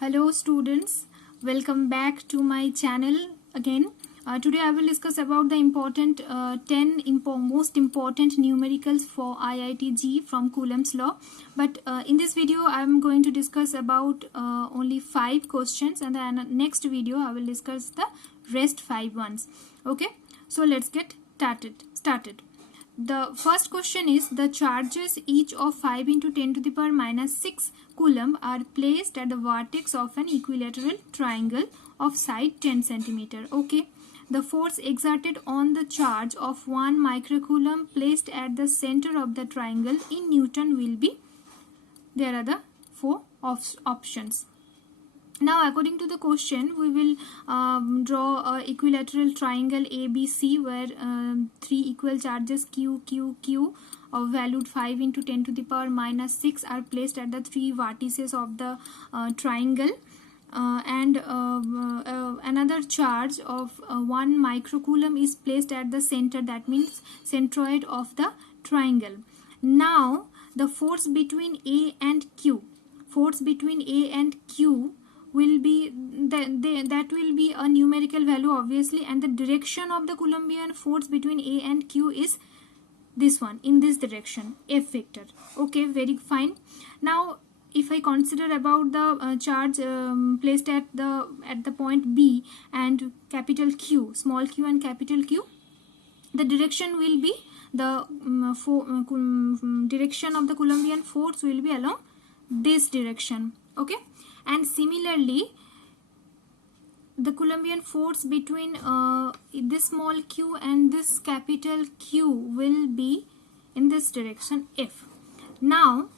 Hello students, welcome back to my channel again. Today I will discuss about the important 10 most important numericals for IIT-JEE from Coulomb's law. But in this video I am going to discuss about only 5 questions, and then next video I will discuss the rest 5 ones. Okay, so let's get started. The first question is, the charges each of 5 into 10 to the power minus 6 coulomb are placed at the vertex of an equilateral triangle of side 10 centimeter. Okay, the force exerted on the charge of 1 microcoulomb placed at the center of the triangle in Newton will be, there are the 4 options. Now, according to the question, we will draw a equilateral triangle ABC where 3 equal charges Q, Q, Q of valued 5 into 10 to the power minus 6 are placed at the 3 vertices of the triangle, and another charge of 1 microcoulomb is placed at the center, that means centroid of the triangle. Now, the force between A and Q will be that will be a numerical value obviously, and the direction of the Coulombian force between A and Q is this one, in this direction, F vector. Okay, very fine. Now if I consider about the charge placed at the point B and capital Q, small q and capital Q, the direction will be the direction of the Coulombian force will be along this direction. Okay, and similarly the Coulombian force between this small q and this capital Q will be in this direction, F. Now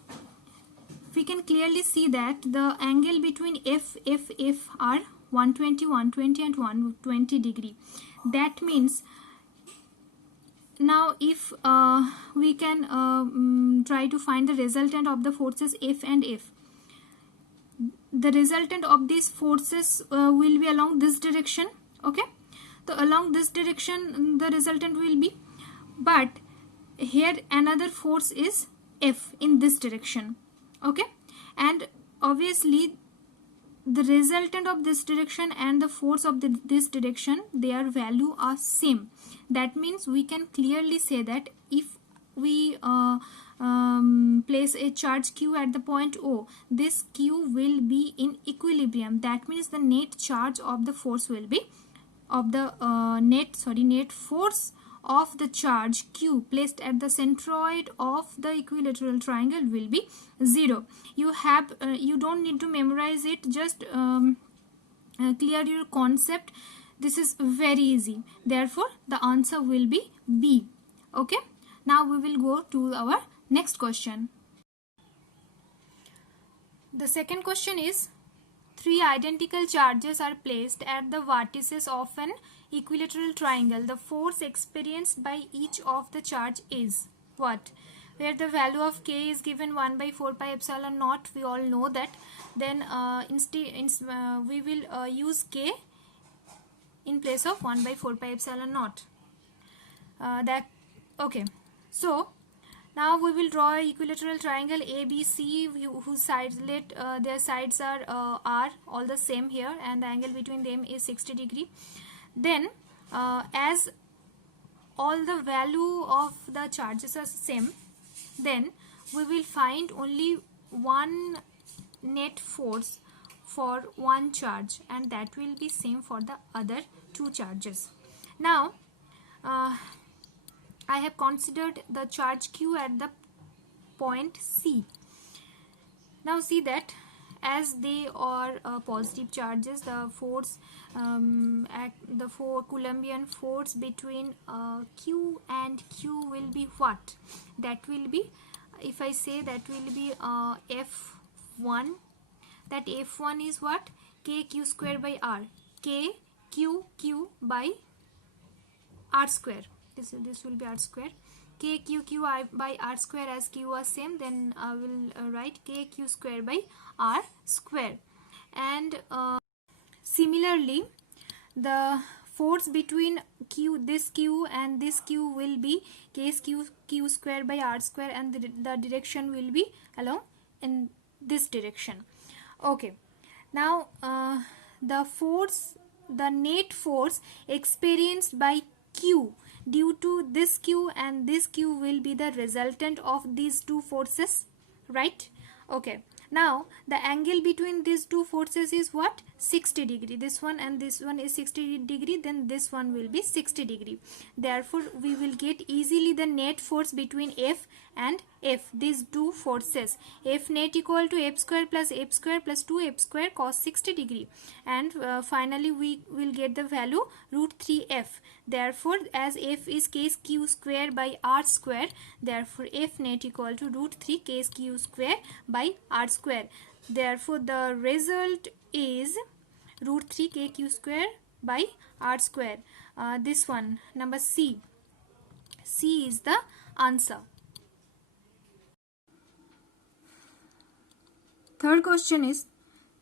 we can clearly see that the angle between F are 120 and 120 degree. That means now if we can try to find the resultant of the forces F and F, the resultant of these forces will be along this direction. Okay, so along this direction the resultant will be, but here another force is F in this direction. Okay, and obviously the resultant of this direction and the force of this direction, their value are same. That means we can clearly say that if we place a charge Q at the point O, this Q will be in equilibrium. That means the net charge of the force will be net force of the charge Q placed at the centroid of the equilateral triangle will be 0. You don't need to memorize it, just clear your concept. This is very easy. Therefore the answer will be B. Okay, now we will go to our next question. The second question is, 3 identical charges are placed at the vertices of an equilateral triangle. The force experienced by each of the charge is what? Where the value of K is given 1 by 4 pi epsilon naught, we all know that. Then we will use K in place of 1 by 4 pi epsilon naught. Okay, so now we will draw an equilateral triangle ABC whose sides their sides are all the same here, and the angle between them is 60 degree. Then as all the value of the charges are same, then we will find only one net force for one charge, and that will be same for the other 2 charges. Now I have considered the charge Q at the point C. Now see that as they are positive charges, the force the Coulombian force between Q and Q will be what? That will be, if I say, that will be F1. That F1 is what? KQ square by R. KQQ by R square. This will be R square. KQQ by R square, as Q was same, then I will write KQ square by R square. And similarly the force between this Q and this Q will be Q square by R square, and the direction will be along in this direction. Okay, Now the net force experienced by Q due to this Q and this Q will be the resultant of these two forces, right? Okay. Now the angle between these two forces is what? 60 degree. This one and this one is 60 degree, then this one will be 60 degree. Therefore we will get easily the net force between F and F, these two forces. F net equal to F square plus 2F square cos 60 degree, and finally we will get the value root 3F. Therefore as F is case Q square by R square, therefore F net equal to root 3 case Q square by R square. Therefore the result is root 3 kq square by R square. This one, number C is the answer. Third question is,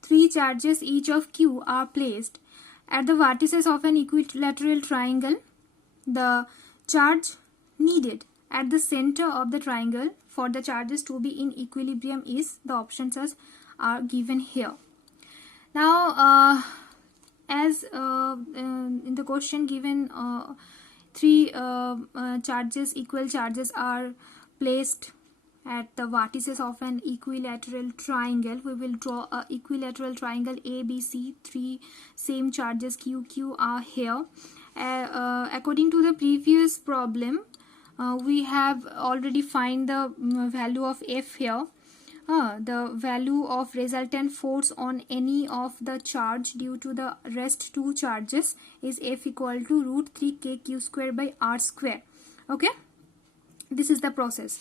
three charges each of Q are placed at the vertices of an equilateral triangle. The charge needed at the center of the triangle for the charges to be in equilibrium is, the options are given here. Now as in the question given, three equal charges are placed at the vertices of an equilateral triangle. We will draw a equilateral triangle ABC. Three same charges QQ are here. According to the previous problem, we have already find the value of F here. The value of resultant force on any of the charge due to the rest two charges is F equal to root 3 kq square by R square. Okay, this is the process.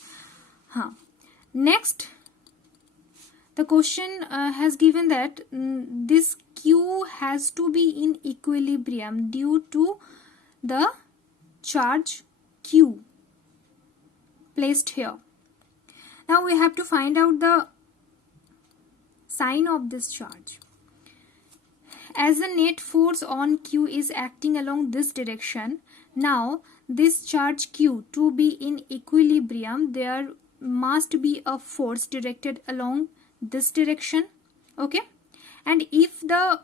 Next, the question has given that this Q has to be in equilibrium due to the charge Q placed here. Now we have to find out the sign of this charge. As the net force on Q is acting along this direction, now this charge Q to be in equilibrium, there must be a force directed along this direction. Okay, and if the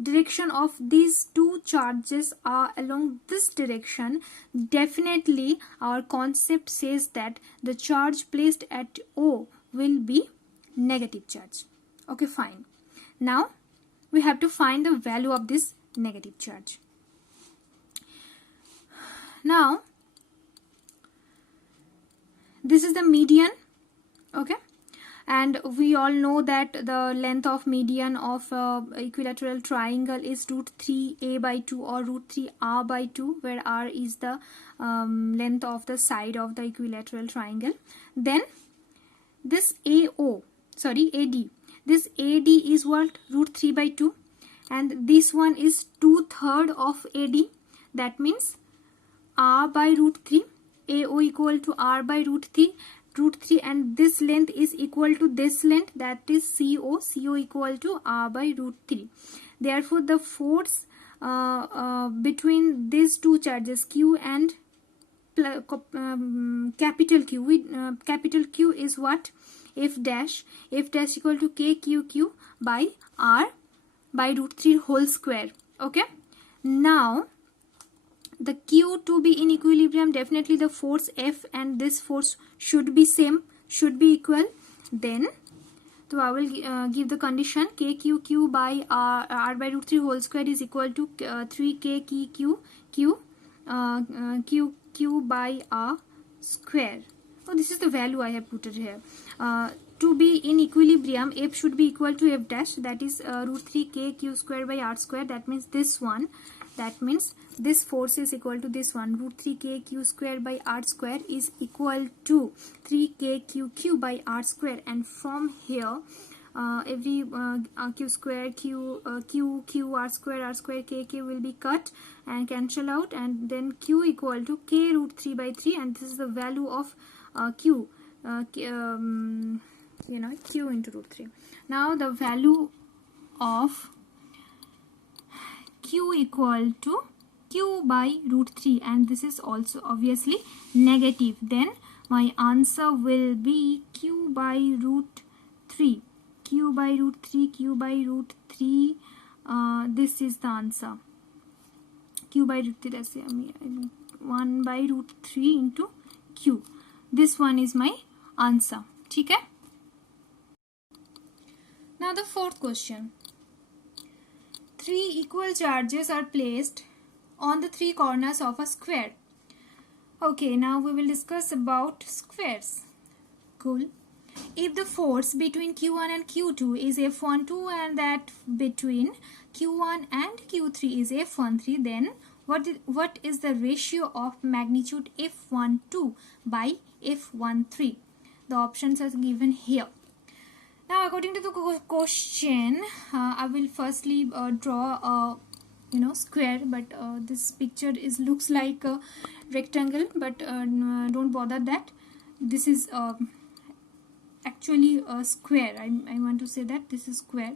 direction of these two charges are along this direction, definitely our concept says that the charge placed at O will be negative charge. Okay, fine. Now we have to find the value of this negative charge. Now this is the median. Okay, and we all know that the length of median of equilateral triangle is root 3a by 2 or root 3r by 2, where r is the length of the side of the equilateral triangle. Then this AD, this AD is what? Root 3 by 2, and this one is 2/3 of AD. That means r by root 3, AO equal to r by root 3, and this length is equal to this length, that is CO equal to r by root 3. Therefore the force between these two charges Q and capital Q, capital Q is what? F dash equal to KQQ by r by root 3 whole square. Okay, now the Q to be in equilibrium, definitely the force F and this force should be same, should be equal. Then so I will give the condition KQQ by r by root 3 whole square is equal to 3KQQ QQ by r square. So this is the value I have put it here. To be in equilibrium, F should be equal to F dash, that is root 3 KQ square by r square. That means this one. That means this force is equal to this one, root 3 kq square by r square is equal to 3 kqq by r square. And from here every q square q r square kk will be cut and cancel out, and then q equal to k root 3 by 3, and this is the value of q q into root 3. Now the value of q equal to q by root 3, and this is also obviously negative. Then my answer will be q by root 3. q by root 3, q by root 3. This is the answer. Q by root 3, that's 1 by root 3 into q. This one is my answer. ठीक है? Now the fourth question. 3 equal charges are placed on the 3 corners of a square. Okay, now we will discuss about squares. Cool. If the force between Q1 and Q2 is F12 and that between Q1 and Q3 is F13, then what is the ratio of magnitude F12 by F13? The options are given here. Now, according to the question, I will firstly draw a square, but this picture looks like a rectangle, but don't bother that. This is actually a square. I want to say that this is square.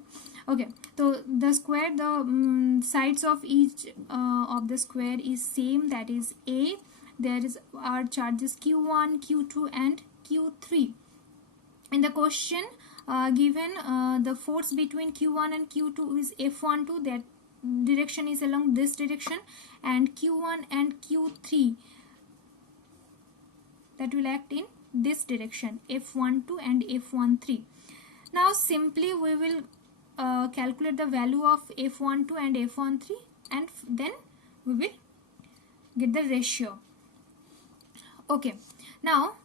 Okay, so the square, the sides of each of the square is same, that is A. There are charges Q1, Q2 and Q3. In the question given, the force between Q1 and Q2 is F12, that direction is along this direction, and Q1 and Q3 that will act in this direction, F12 and F13. Now simply we will calculate the value of F12 and F13, and then we will get the ratio. Okay, now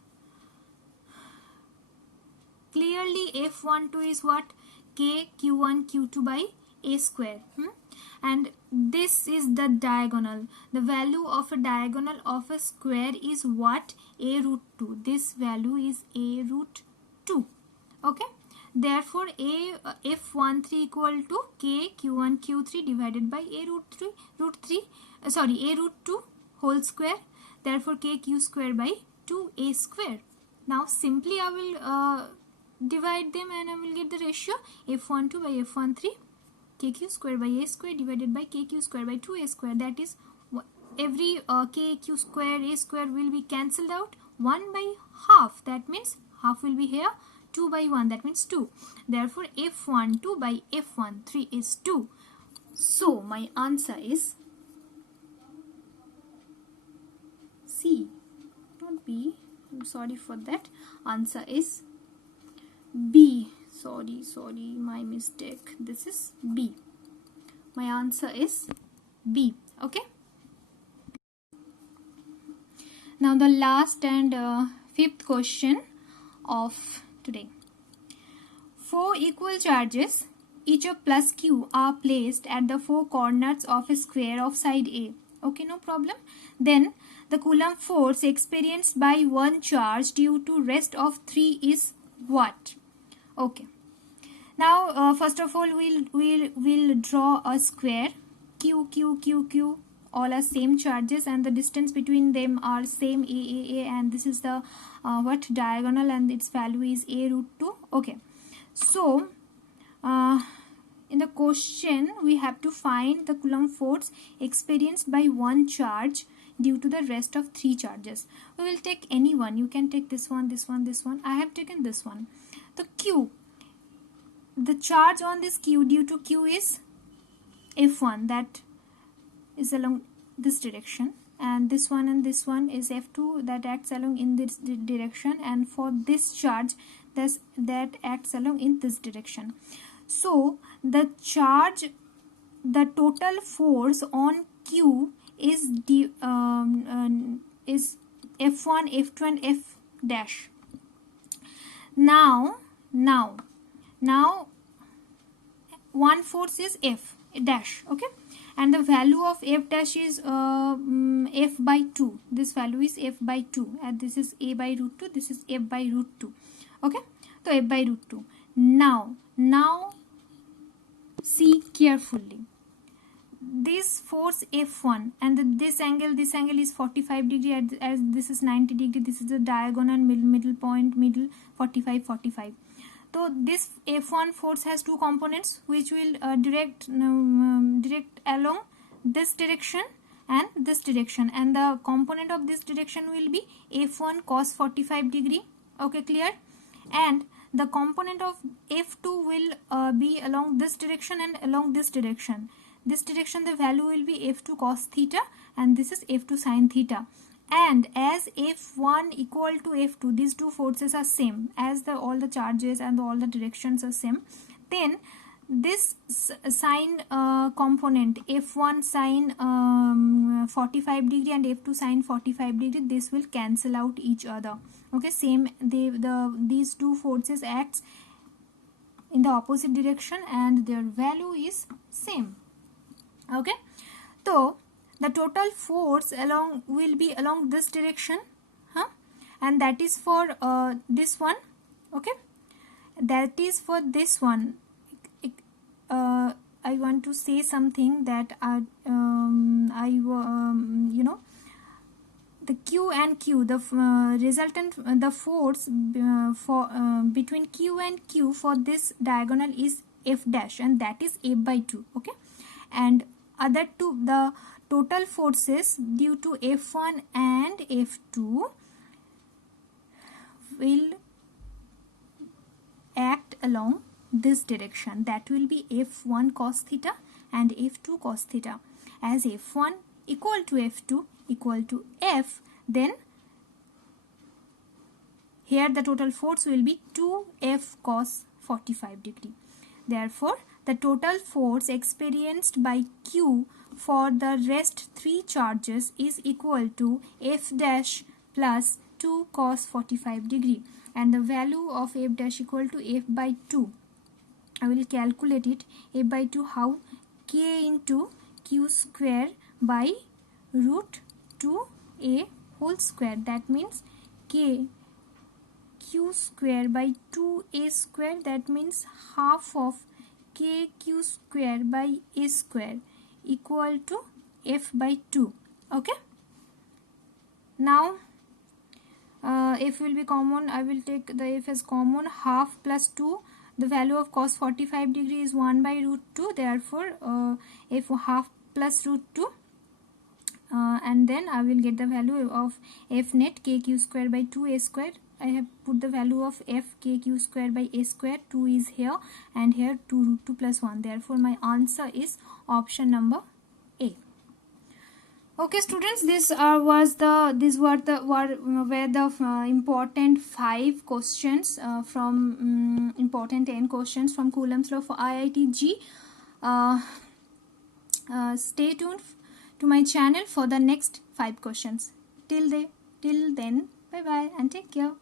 clearly F12 is what? K Q1 Q2 by A square. And this is the diagonal. The value of a diagonal of a square is what? A root 2. This value is A root 2. Okay. Therefore, F13 equal to K Q1 Q3 divided by A root 2 whole square. Therefore, K Q square by 2A square. Now, simply I will divide them and I will get the ratio F12 by F13. KQ square by A square divided by KQ square by 2A square. That is, every KQ square A square will be cancelled out. 1 by half, that means half will be here. 2 by 1, that means 2. Therefore, F12 by F13 is 2. So, my answer is C, not B. I'm sorry for that. Answer is B. Sorry, my mistake. This is B. My answer is B. Okay. Now the last and fifth question of today. 4 equal charges, each of plus Q, are placed at the 4 corners of a square of side A. Okay, no problem. Then the Coulomb force experienced by one charge due to rest of 3 is what? Okay. Now, first of all, we'll draw a square. Q. All are same charges, and the distance between them are same, A, and this is the diagonal, and its value is A root 2. Okay. So, in the question, we have to find the Coulomb force experienced by one charge due to the rest of 3 charges. We will take any one. You can take this one, this one, this one. I have taken this one. The Q, the charge on this Q due to Q is F1, that is along this direction, and this one and this one is F2, that acts along in this direction, and for this charge that acts along in this direction. So the charge, the total force on Q is F1, F2 and F dash. Now one force is F dash, okay, and the value of F dash is F by 2. This value is F by 2, and this is A by root 2, this is F by root 2. Okay, so F by root 2. Now see carefully. This force F1 and this angle is 45 degree, as this is 90 degree. This is the diagonal middle point, 45. So this F1 force has 2 components which will direct along this direction and this direction, and the component of this direction will be F1 cos 45 degree. Okay, clear? And the component of F2 will be along this direction and along this direction. This direction the value will be F2 cos theta, and this is F2 sin theta. And as F1 equal to F2, these two forces are same, as all the charges and all the directions are same, then this sine component F1 sine 45 degree and F2 sine 45 degree, this will cancel out each other. Okay, same, these two forces acts in the opposite direction and their value is same. Okay, so the total force will be along this direction, and that is for this one. Okay, that is for this one. I want to say something that the Q and Q, the resultant, the force between Q and Q for this diagonal is F dash, and that is F by 2. Okay, and other two, the total forces due to F1 and F2 will act along this direction, that will be F1 cos theta and F2 cos theta. As F1 equal to F2 equal to F, then here the total force will be 2F cos 45 degree. Therefore, the total force experienced by Q for the rest 3 charges is equal to F dash plus 2 cos 45 degree, and the value of F dash equal to F by 2. I will calculate it. F by 2 how? K into Q square by root 2A whole square. That means K Q square by 2A square. That means half of K Q square by A square equal to F by 2. Okay. Now F will be common. I will take the F as common. Half plus 2. The value of cos 45 degree is 1 by root 2. Therefore, F half plus root 2. And then I will get the value of F net KQ square by 2A square. I have put the value of F KQ square by A square. 2 is here and here 2 root 2 plus 1. Therefore, my answer is option number A. Okay, students, were the important 5 questions from important 10 questions from Coulomb's law for IIT-JEE. Stay tuned to my channel for the next 5 questions. Till then, bye bye and take care.